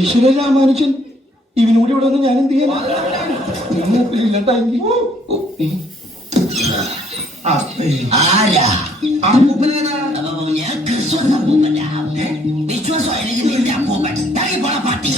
ഈശ്വര രാമാനുജൻ ഇവനൂടെ ഇവിടെ വന്ന് ഞാൻ എന്ത് ചെയ്യാൻ മൂപ്പിലില്ലട്ടായെങ്കിൽ വിശ്വാസം അല്ലെങ്കിൽ നിന്റെ അപ്പൂപ്പൻ പാട്ടി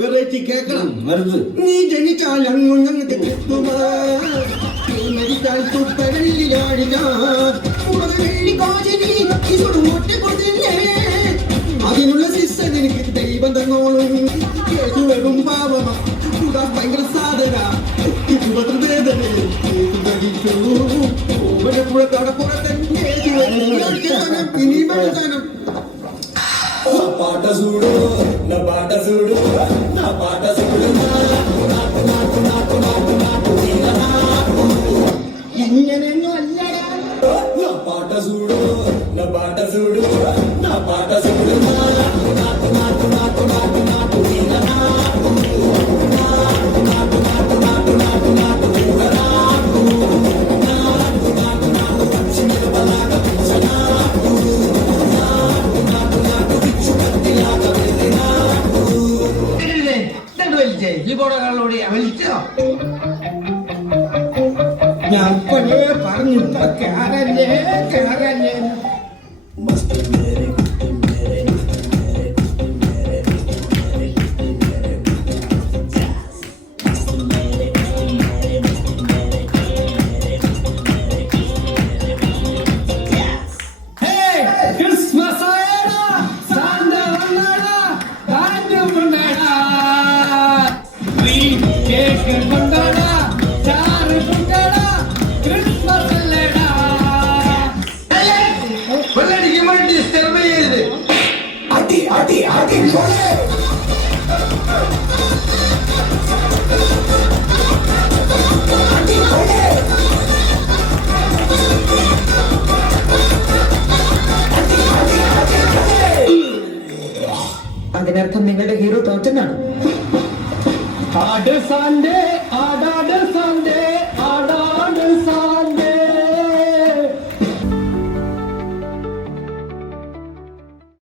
വെറൈറ്റി കേക്കണം. നീ ജനിച്ചാൽ അങ്ങോട്ട് കിട്ടുമാ മരിച്ചാൽ തുപ്പകളിലാടില്ല അതിനുള്ള ശിക്ഷ നിനക്ക് ദൈവം തന്നോളും. കേസുവരും പാപമാ ഭയങ്കര സാധന വേദന పాట చూడు నా పాట చూడు నా పాట చూడు ఎన్నెన్నో అల్లడా నా పాట చూడు నా పాట చూడు నా పాట చూడు ഞാൻ പറഞ്ഞു കേറല്ലേ കേറല്ലേ അതിനർത്ഥം നിങ്ങളുടെ ഹീറോ തോറ്റെന്നാണ്.